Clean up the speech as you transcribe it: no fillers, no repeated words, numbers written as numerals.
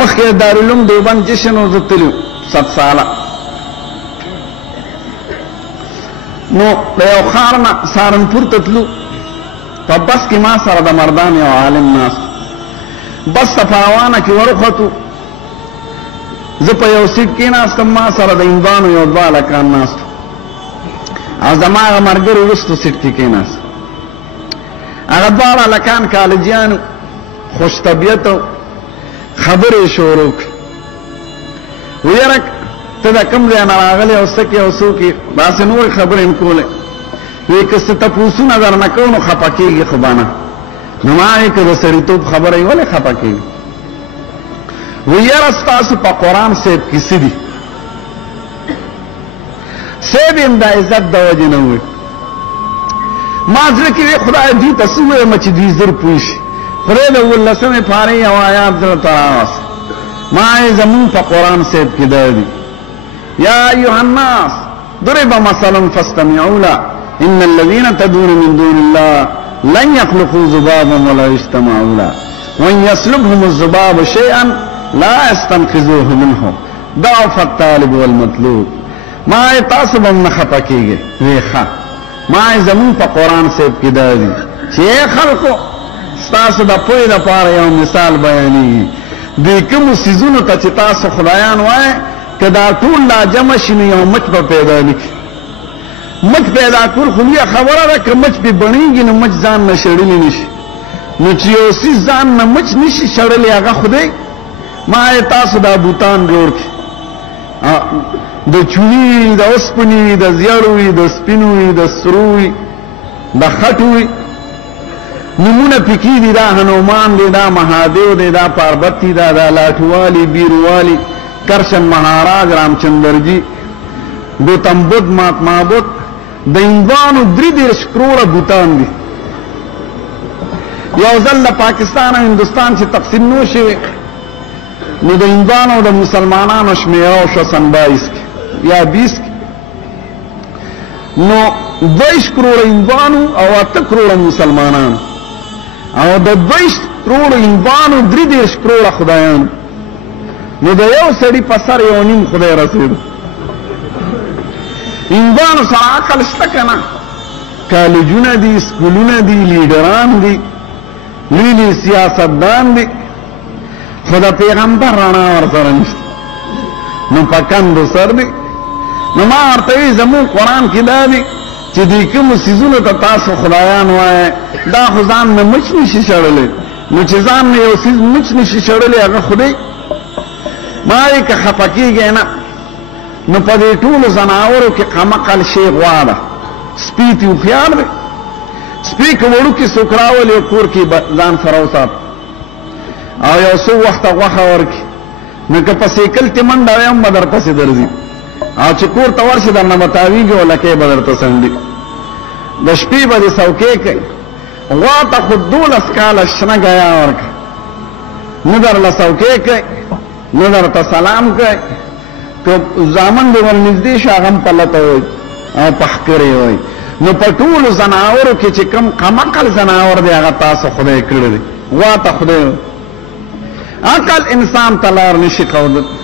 مخکې دارالعلوم دیوبند جشن و زه تللی 100 ساله نو د یو ښار نه سهارنپور ته تلو په بس کې ما سره د مردان یو عالم ناست بس ته په روانه کې ورخوتو زه په یو سیټ کې ناستم ما سره د هندوانو یو 2 هلکان ناستو او زما هغه ملګري وروستو سیټ کې کېناست هغه 2 هلکان کالجیانو خوش طبیعته خبرې شروع کړې ویره ته د کوم ځای نه راغلی او څه کې او څوک یې داسې نورې خبرې هم کولې وایي که څه تپوسونه درنه کوو نو خفه کېږي خو به نه نو ما وایي که د سړیتوب خبره یې ولې خفه کېږي وایي یاره ستاسو په قرآن صاحب کې څه دي صاحب یم د عزت د وجې نه ووایي ما زړه کې وی خدای دوی ته څه ووایم چې دوی زر پوه شي خدای د 19مې پارې یو آیات زړه ته راوست ما یې زمونږ په قرآن صاحب کې دا دي یا ایها الناس ضرب مثل فاستمعوا له ان الذين تدعون من دون الله لن يخلقوا ذبابا ولا يجتمعوا له وان يسلبهم الذباب شيئا لا يستنقذوه منه ضعف الطالب والمطلوب ما تاسو هم نه خفه کېږئ وی ښه ما زمون په قرآن صاحب کې دا دي چې خلکو ستاسو د پوهې دپاره یو مثال بیانېږي دوی کومو څیزونو ته چې تاسو خدایان وایئ که دا ټول لا جمع شي نو یو مچ به پیدا نه کړي مچ پیدا کول خو لویه خبره ده که مچ پې بڼېږي نو مچ ځان نه شړلی نه شي نو چې یو څیز ځان نه مچ نه شي شړلی هغه خدای ما یې تاسو دا بوتان جوړ کړي د چوني وي د اوسپنې وي د زیړو وي د سپینو وي د سرو وي د خټو وي نمونه پکې دي دا هنومان دی دا مهادیو دی دا پاربتی دا دا لاټوالی بیروالی کرشن مهاراج رامچندرجی گوتم بدھ مہاتما بدھ د هندوانو 33 کروڑه بوتان دي یو ځل د پاکستان او هندوستان چې تقسیم نو شوی نو د هندوانو او د مسلمانانو شمیره شو سن 22 کې یا 20 کې نو 22 کروڑه هندوانو او 8 کروڑه مسلمانانو او د 22 کروڑه هندوانو 33 کروڑه خدایانو نو د یو سړي په سر یو نیم خدای رسېده هندوانو سره عقل شته که نه کالجونه دي سکولونه دي لیډران دي لوی لوی سیاستدان دي خو د پیغمبر رڼا ورسره نشته نو په کندو سر دي نو ما ورته وایي زموږ قرآن کې دا دي چې دوی کومو څیزونو ته تاسو خدایان وایئ دا خو ځان نه مچ نشي شړلی نو چې ځان نه یو څیز مچ نشي شړلی هغه خدای ما وایي که خفه کېږئ نه نو په دې ټولو ځناورو کې قمقل شی غوا ده سپي تې هوښیار دی سپي که وړوکي څوک راولي کور کې ځان سره وسات او یو څو وخته غوښه ورکړي نو که په سیکل کې منډه وی هم به درپسې درځي او چې کور ته ورشي درنه به تاویږي او لکۍ به درته څنډي د شپې به دې څوکۍ کوي غوا ته خو 12 کاله شنه ګیا ورکړه نه درله څوکۍ کوي نه درته سلام کوي که زامن دې ورنږدې شي هغه هم په لته وایي او پخکرې وایي نو په ټولو ځناورو کې چې کوم قمقل ځناور دی هغه تاسو خدای کړی دی غوا ته خدای عقل انسان ته لار نشي ښودلی